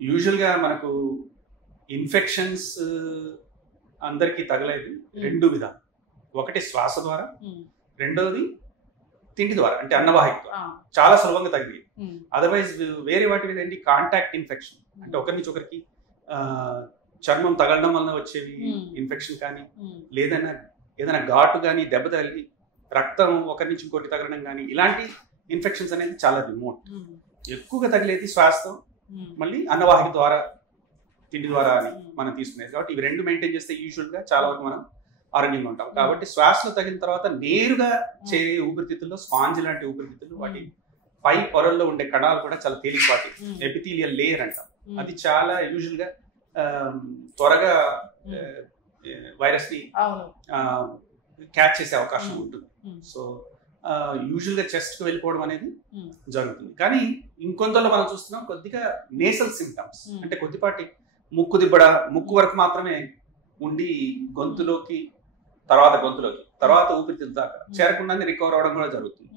యూజువల్గా మనకు ఇన్ఫెక్షన్స్ అందరికీ తగలేదు రెండు విధాలు. ఒకటి శ్వాస ద్వారా, రెండోది తిండి ద్వారా, అంటే అన్నవాహిక ద్వారా చాలా సులభంగా తగ్గి. అదర్వైజ్ వేరే వాటి మీద ఏంటి కాంటాక్ట్ ఇన్ఫెక్షన్, అంటే ఒకరి నుంచి ఒకరికి చర్మం తగలడం వలన వచ్చేవి ఇన్ఫెక్షన్ కానీ, లేదన్నా ఏదైనా ఘాటు కానీ దెబ్బ తగిలి రక్తం ఒకరి నుంచి ఇంకోటి తగలడం కానీ, ఇలాంటి ఇన్ఫెక్షన్స్ అనేది చాలా రిమోట్. ఎక్కువగా తగిలేది శ్వాసతో, మళ్ళీ అన్నవాహిక ద్వారా, తిండి ద్వారా అని మనం తీసుకునేది. కాబట్టి ఇవి రెండు మెయింటైన్ చేస్తే యూజువల్గా చాలా వరకు మనం ఆరోగ్యంగా ఉంటాం. కాబట్టి శ్వాసలో తగిన తర్వాత నేరుగా చేరే ఊపిరితిత్తుల్లో స్పాంజ్ లాంటి ఊపిరితిత్తులు, వాటి పై పొరల్లో ఉండే కణాలు కూడా చాలా తేలికపాటి ఎపిథీలియల్ లేయర్ అంటాం. అది చాలా యూజువల్గా త్వరగా వైరస్ ని క్యాచ్ చేసే అవకాశం ఉంటుంది. సో యూజువల్గా చెస్ట్ కు వెళ్ళిపోవడం అనేది జరుగుతుంది. కానీ ఇంకొంతలో మనం చూస్తున్నాం కొద్దిగా నేసల్ సిమ్టమ్స్, అంటే కొద్దిపాటి ముక్కు దిబ్బడ, ముక్కు వరకు మాత్రమే ఉండి గొంతులోకి, తర్వాత ఊపిరితిత్తు దాకా చేరకుండానే రికవర్ అవడం కూడా జరుగుతుంది.